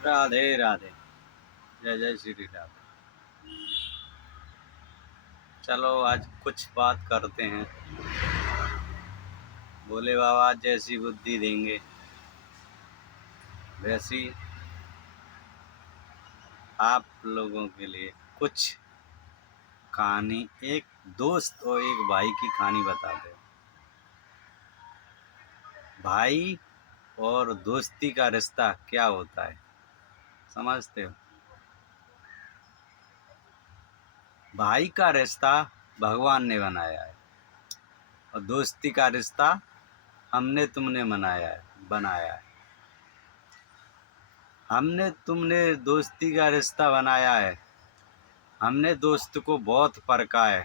राधे राधे। जय जय श्री राम। चलो आज कुछ बात करते हैं। भोले बाबा जैसी बुद्धि देंगे वैसी आप लोगों के लिए कुछ कहानी, एक दोस्त और एक भाई की कहानी बता दे। भाई और दोस्ती का रिश्ता क्या होता है समझते हो? भाई का रिश्ता भगवान ने बनाया है और दोस्ती का रिश्ता हमने तुमने बनाया है। हमने तुमने दोस्ती का रिश्ता बनाया है। हमने दोस्त को बहुत परखा है,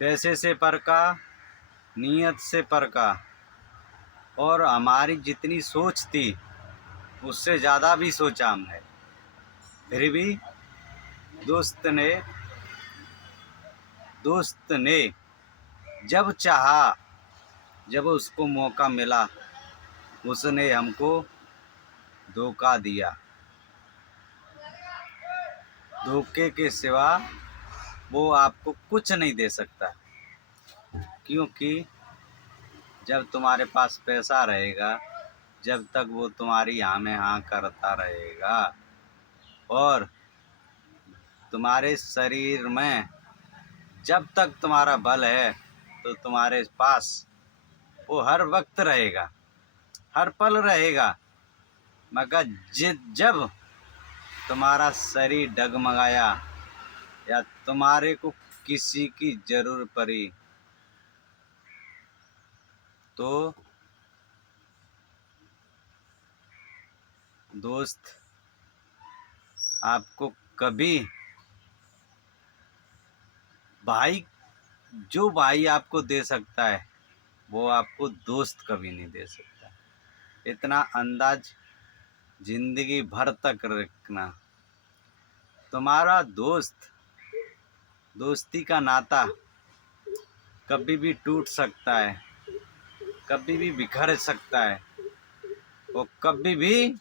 पैसे से परखा, नीयत से परखा, और हमारी जितनी सोच थी उससे ज़्यादा भी सोचा हमने। फिर भी दोस्त ने जब चाहा, जब उसको मौका मिला, उसने हमको धोखा दिया। धोखे के सिवा वो आपको कुछ नहीं दे सकता, क्योंकि जब तुम्हारे पास पैसा रहेगा, जब तक वो तुम्हारी हाँ में हाँ करता रहेगा, और तुम्हारे शरीर में जब तक तुम्हारा बल है तो तुम्हारे पास वो हर वक्त रहेगा, हर पल रहेगा। मगर जब तुम्हारा शरीर डगमगाया या तुम्हारे को किसी की जरूरत पड़ी तो दोस्त आपको कभी, जो भाई आपको दे सकता है वो आपको दोस्त कभी नहीं दे सकता। इतना अंदाज जिंदगी भर तक रखना। तुम्हारा दोस्ती का नाता कभी भी टूट सकता है, कभी भी बिखर सकता है, वो कभी भी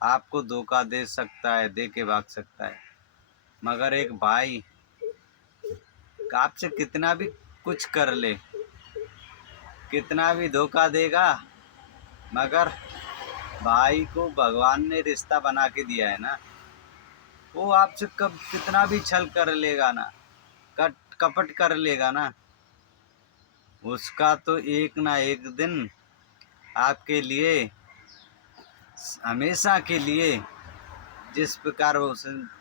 आपको धोखा दे सकता है, दे के भाग सकता है। मगर एक भाई आपसे कितना भी कुछ कर ले, कितना भी धोखा देगा, मगर भाई को भगवान ने रिश्ता बना के दिया है ना, वो आपसे कब कितना भी छल कर लेगा ना, कपट कर लेगा ना, उसका तो एक ना एक दिन आपके लिए, हमेशा के लिए, जिस प्रकार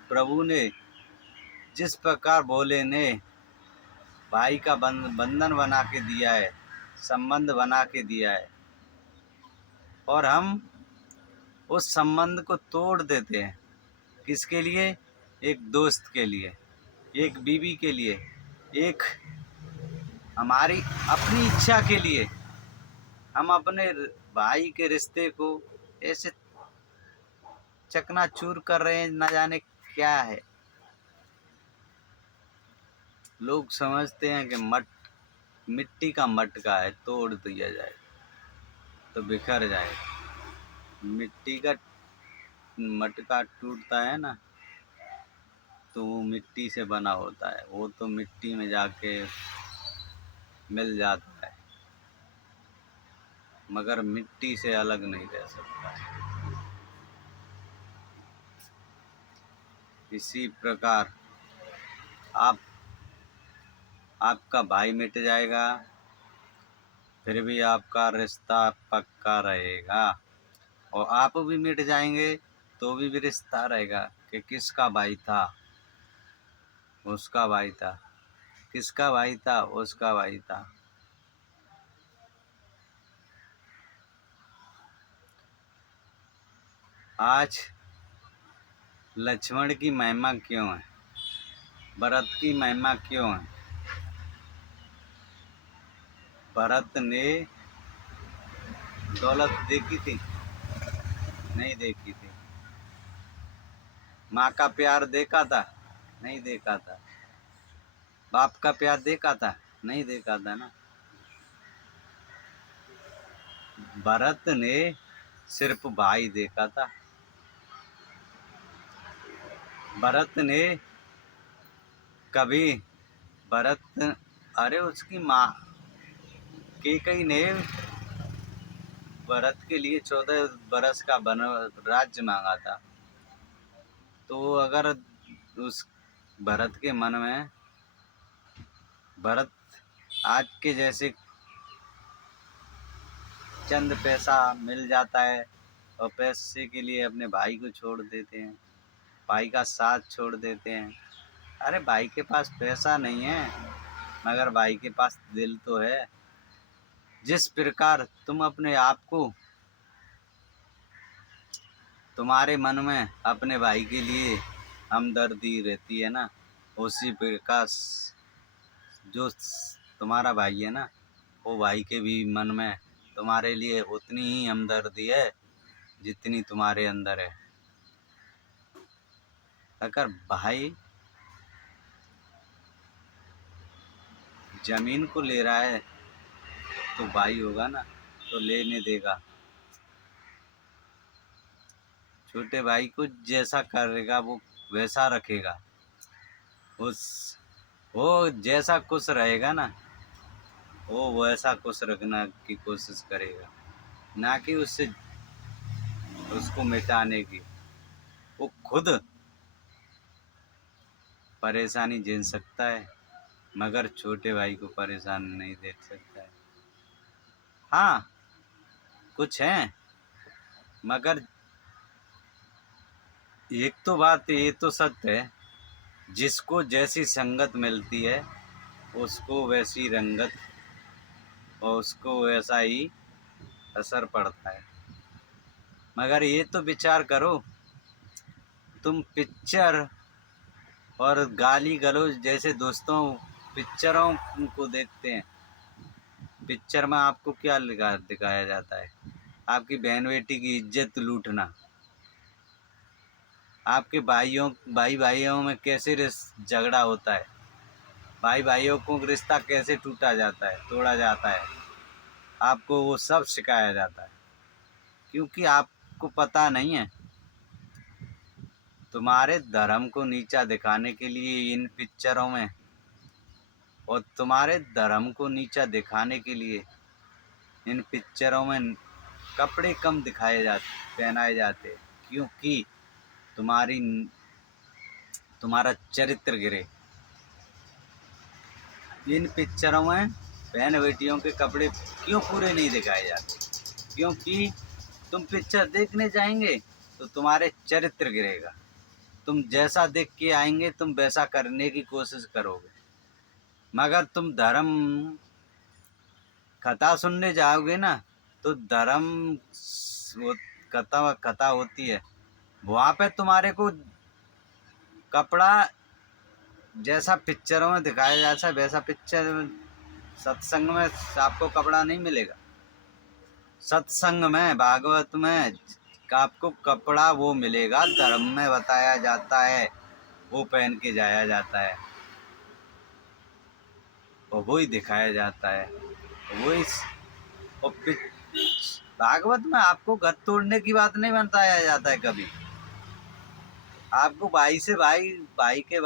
प्रभु ने, जिस प्रकार भोले ने भाई का बंधन बना के दिया है, संबंध बना के दिया है, और हम उस संबंध को तोड़ देते हैं। किसके लिए? एक दोस्त के लिए, एक बीवी के लिए, एक हमारी अपनी इच्छा के लिए। हम अपने भाई के रिश्ते को ऐसे चकनाचूर कर रहे हैं, ना जाने क्या है। लोग समझते हैं कि मिट्टी का मटका है, तोड़ दिया जाए तो बिखर जाए। मिट्टी का मटका टूटता है ना, तो वो मिट्टी से बना होता है, वो तो मिट्टी में जाके मिल जाता है, मगर मिट्टी से अलग नहीं रह सकता है। इसी प्रकार आपका भाई मिट जाएगा, फिर भी आपका रिश्ता पक्का रहेगा, और आप भी मिट जाएंगे तो भी रिश्ता रहेगा कि किसका भाई था, उसका भाई था। किसका भाई था? उसका भाई था। आज लक्ष्मण की महिमा क्यों है? भरत की महिमा क्यों है? भरत ने दौलत देखी थी? नहीं देखी थी। माँ का प्यार देखा था? नहीं देखा था। बाप का प्यार देखा था? नहीं देखा था ना। भरत ने सिर्फ भाई देखा था। भरत ने कभी भरत अरे उसकी माँ कैकेयी ने भरत के लिए 14 बरस का वन राज्य मांगा था। तो अगर उस भरत के मन में भरत आज के जैसे चंद पैसा मिल जाता है और पैसे के लिए अपने भाई को छोड़ देते हैं, भाई का साथ छोड़ देते हैं। अरे भाई के पास पैसा नहीं है मगर भाई के पास दिल तो है। जिस प्रकार तुम अपने आप को, तुम्हारे मन में अपने भाई के लिए हमदर्दी रहती है ना, उसी प्रकार जो तुम्हारा भाई है ना, वो भाई के भी मन में तुम्हारे लिए उतनी ही हमदर्दी है जितनी तुम्हारे अंदर है। अगर भाई जमीन को ले रहा है तो भाई होगा ना, तो लेने देगा। छोटे भाई को जैसा करेगा वो वैसा रखेगा, उस वो जैसा खुश रहेगा ना वो वैसा खुश रखना की कोशिश करेगा, ना कि उसको मिटाने की। वो खुद परेशानी झेल सकता है मगर छोटे भाई को परेशान नहीं देख सकता है। हाँ कुछ है मगर एक तो बात ये तो सत्य है, जिसको जैसी संगत मिलती है उसको वैसी रंगत और उसको वैसा ही असर पड़ता है। मगर ये तो विचार करो, तुम पिक्चर और गाली गलौज जैसे दोस्तों पिक्चरों को देखते हैं। पिक्चर में आपको क्या दिखाया जाता है? आपकी बहन बेटी की इज्जत लूटना, आपके भाई भाइयों में कैसे झगड़ा होता है, भाई भाइयों को रिश्ता कैसे टूटा जाता है, तोड़ा जाता है, आपको वो सब सिखाया जाता है। क्योंकि आपको पता नहीं है, तुम्हारे धर्म को नीचा दिखाने के लिए इन पिक्चरों में, और तुम्हारे धर्म को नीचा दिखाने के लिए इन पिक्चरों में कपड़े कम दिखाए जाते, पहनाए जाते, क्योंकि तुम्हारा चरित्र गिरे। इन पिक्चरों में बहन बेटियों के कपड़े क्यों पूरे नहीं दिखाए जाते? क्योंकि तुम पिक्चर देखने जाएंगे तो तुम्हारे चरित्र गिरेगा, तुम जैसा देख के आएंगे तुम वैसा करने की कोशिश करोगे। मगर तुम धर्म कथा सुनने जाओगे ना, तो धर्म वो कथा होती है, वहाँ पे तुम्हारे को कपड़ा जैसा पिक्चरों में दिखाया जाता है वैसा पिक्चर सत्संग में आपको कपड़ा नहीं मिलेगा। सत्संग में भागवत में आपको कपड़ा वो मिलेगा, धर्म में बताया जाता है वो पहन के जाया जाता है और वही दिखाया जाता है। वही और भागवत में आपको घर तोड़ने की बात नहीं बताया जाता है कभी। आपको भाई के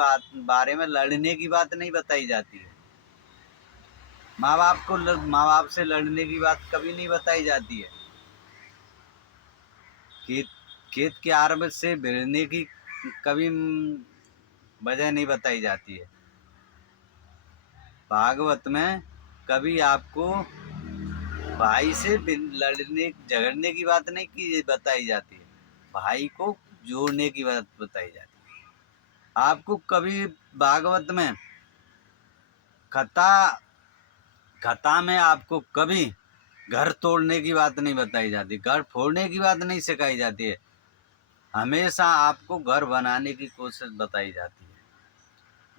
बारे में लड़ने की बात नहीं बताई जाती है। माँ बाप से लड़ने की बात कभी नहीं बताई जाती है। खेत के आरंभ से भिड़ने की कभी वजह नहीं बताई जाती है। भागवत में कभी आपको भाई से लड़ने झगड़ने की बात नहीं बताई जाती है, भाई को जोड़ने की बात बताई जाती है। आपको कभी भागवत में कथा में आपको कभी घर तोड़ने की बात नहीं बताई जाती, घर फोड़ने की बात नहीं सिखाई जाती है। हमेशा आपको घर बनाने की कोशिश बताई जाती है,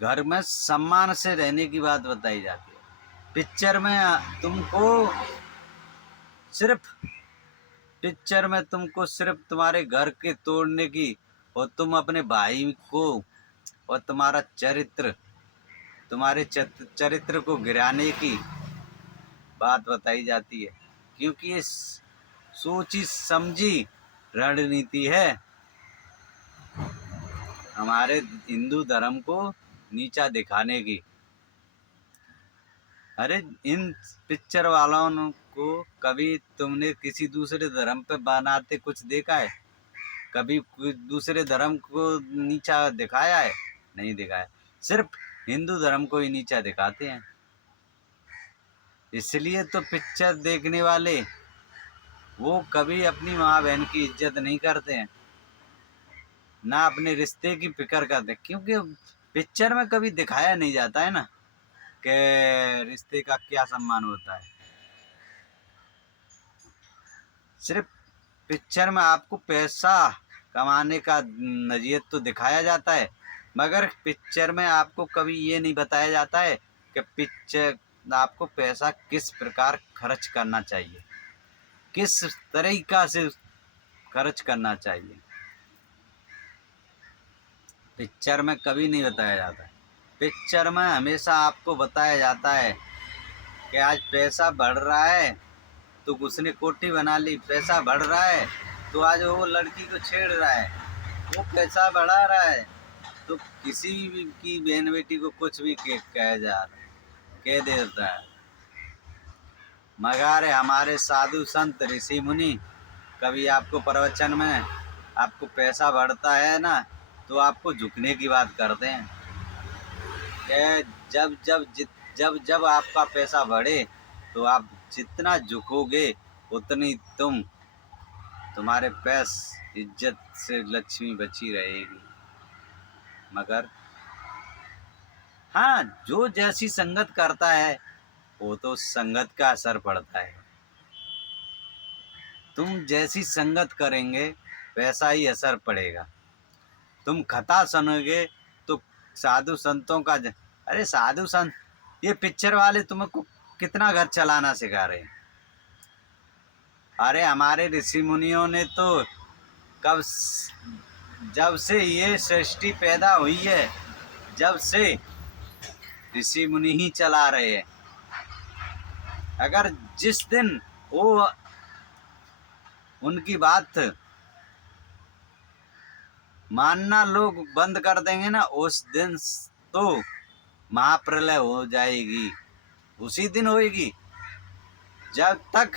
घर में सम्मान से रहने की बात बताई जाती है। पिक्चर में तुमको सिर्फ तुम्हारे घर के तोड़ने की और तुम अपने भाई को और तुम्हारे चरित्र को गिराने की बात बताई जाती है। क्योंकि सोची समझी रणनीति है हमारे हिंदू धर्म को नीचा दिखाने की। अरे इन पिक्चर वालों को कभी तुमने किसी दूसरे धर्म पे बनाते कुछ देखा है? कभी दूसरे धर्म को नीचा दिखाया है? नहीं दिखाया। सिर्फ हिंदू धर्म को ही नीचा दिखाते हैं। इसलिए तो पिक्चर देखने वाले वो कभी अपनी माँ बहन की इज्जत नहीं करते हैं, ना अपने रिश्ते की फिक्र करते हैं, क्योंकि पिक्चर में कभी दिखाया नहीं जाता है ना कि रिश्ते का क्या सम्मान होता है। सिर्फ पिक्चर में आपको पैसा कमाने का नज़रिया तो दिखाया जाता है, मगर पिक्चर में आपको कभी ये नहीं बताया जाता है कि पिक्चर आपको पैसा किस प्रकार खर्च करना चाहिए, किस तरीका से खर्च करना चाहिए। पिक्चर में कभी नहीं बताया जाता है। पिक्चर में हमेशा आपको बताया जाता है कि आज पैसा बढ़ रहा है तो उसने कोठी बना ली, पैसा बढ़ रहा है तो आज वो लड़की को छेड़ रहा है, वो पैसा बढ़ा रहा है तो किसी भी की बहन बेटी को कुछ भी कह देता है। मगर हमारे साधु संत ऋषि मुनि कभी आपको प्रवचन में आपको पैसा बढ़ता है ना तो आपको झुकने की बात करते हैं कि जब जब आपका पैसा बढ़े तो आप जितना झुकोगे उतनी तुम्हारे पास इज्जत से लक्ष्मी बची रहेगी। मगर हाँ, जो जैसी संगत करता है वो तो संगत का असर पड़ता है। तुम जैसी संगत करेंगे वैसा ही असर पड़ेगा। तुम कथा सुनोगे तो साधु संतों का अरे साधु संत, ये पिक्चर वाले तुमको कितना घर चलाना सिखा रहे हैं। अरे हमारे ऋषि मुनियों ने तो कब जब से ये सृष्टि पैदा हुई है जब से ऋषि मुनि ही चला रहे हैं। अगर जिस दिन वो उनकी बात मानना लोग बंद कर देंगे ना, उस दिन तो महाप्रलय हो जाएगी। उसी दिन होएगी। जब तक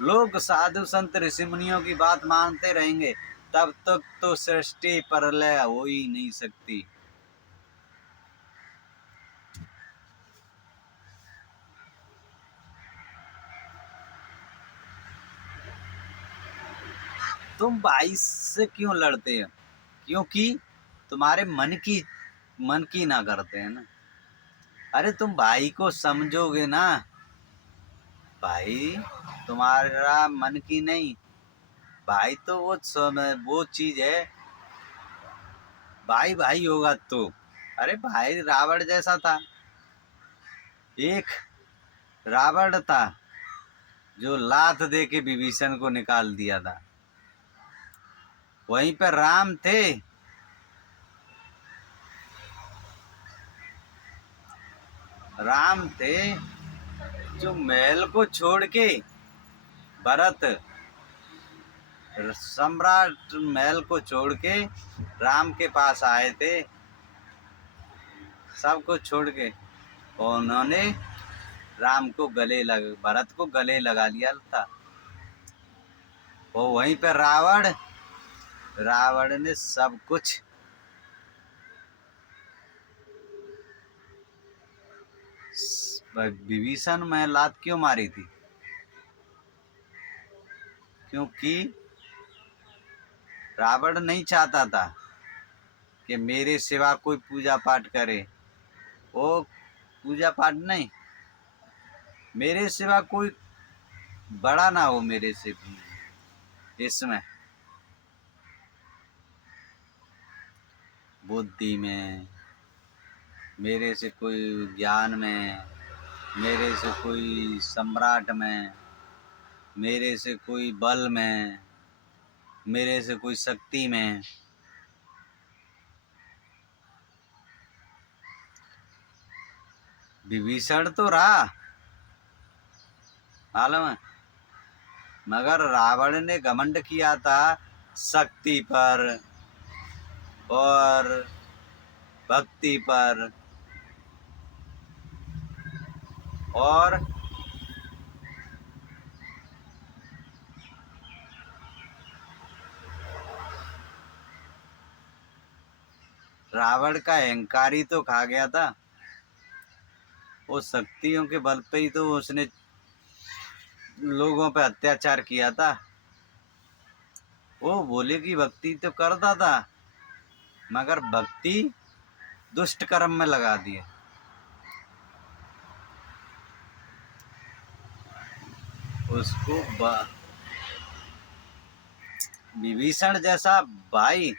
लोग साधु संत ऋषि मुनियों की बात मानते रहेंगे तब तक तो सृष्टि प्रलय हो ही नहीं सकती। तुम भाई से क्यों लड़ते हो? क्योंकि तुम्हारे मन की ना करते हैं ना। अरे तुम भाई को समझोगे ना, भाई तुम्हारा मन की नहीं, भाई तो वो चीज है, भाई भाई होगा तो। अरे भाई रावण जैसा था, एक रावण था जो लात दे के विभीषण को निकाल दिया था। वहीं पर राम थे, राम थे जो महल को छोड़ के भरत सम्राट महल को छोड़ के राम के पास आए थे, सब कुछ छोड़ के। और उन्होंने राम को भरत को गले लगा लिया था। वो वहीं पर रावण ने सब कुछ विभीषण में लात क्यों मारी थी? क्योंकि रावण नहीं चाहता था कि मेरे सिवा कोई पूजा पाठ करे। वो पूजा पाठ नहीं, मेरे सिवा कोई बड़ा ना हो मेरे से इसमें, बुद्धि में, मेरे से कोई ज्ञान में, मेरे से कोई सम्राट में, मेरे से कोई बल में, मेरे से कोई शक्ति में। विभीषण तो रहा, मालूम है, मगर रावण ने घमंड किया था शक्ति पर और भक्ति पर और रावण का अहंकार ही तो खा गया था। वो शक्तियों के बल पे ही तो उसने लोगों पे अत्याचार किया था। वो भोले की भक्ति तो करता था मगर भक्ति दुष्ट कर्म में लगा दिए। उसको विभीषण जैसा भाई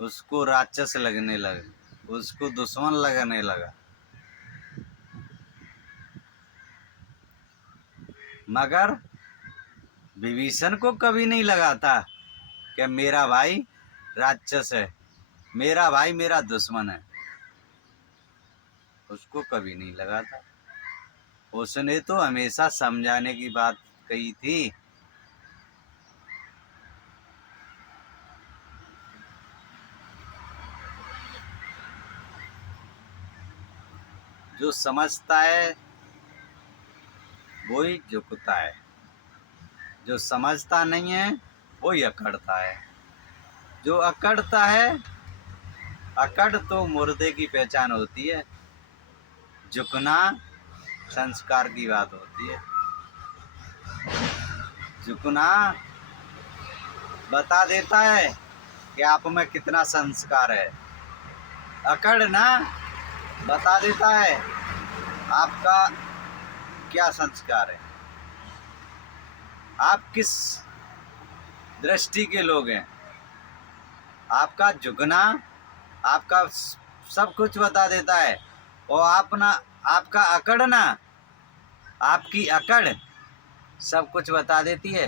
उसको राक्षस लगने लगा, उसको दुश्मन लगने लगा। मगर विभीषण को कभी नहीं लगा था कि मेरा भाई राक्षस है, मेरा भाई मेरा दुश्मन है। उसको कभी नहीं लगा था। उसने तो हमेशा समझाने की बात कही थी। जो समझता है वो ही झुकता है, जो समझता नहीं है वो ही अकड़ता है। जो अकड़ता है, अकड़ तो मुर्दे की पहचान होती है, झुकना संस्कार की बात होती है। झुकना बता देता है कि आप में कितना संस्कार है। अकड़ना बता देता है आपका क्या संस्कार है, आप किस दृष्टि के लोग हैं। आपका झुकना आपका सब कुछ बता देता है और आपका अकड़ना, आपकी अकड़ सब कुछ बता देती है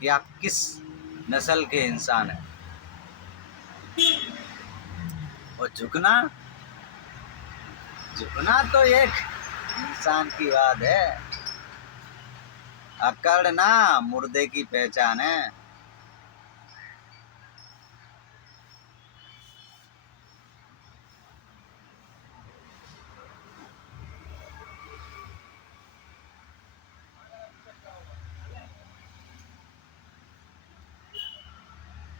कि आप किस नस्ल के इंसान हैं। और झुकना तो एक इंसान की बात है, अकड़ना मुर्दे की पहचान है।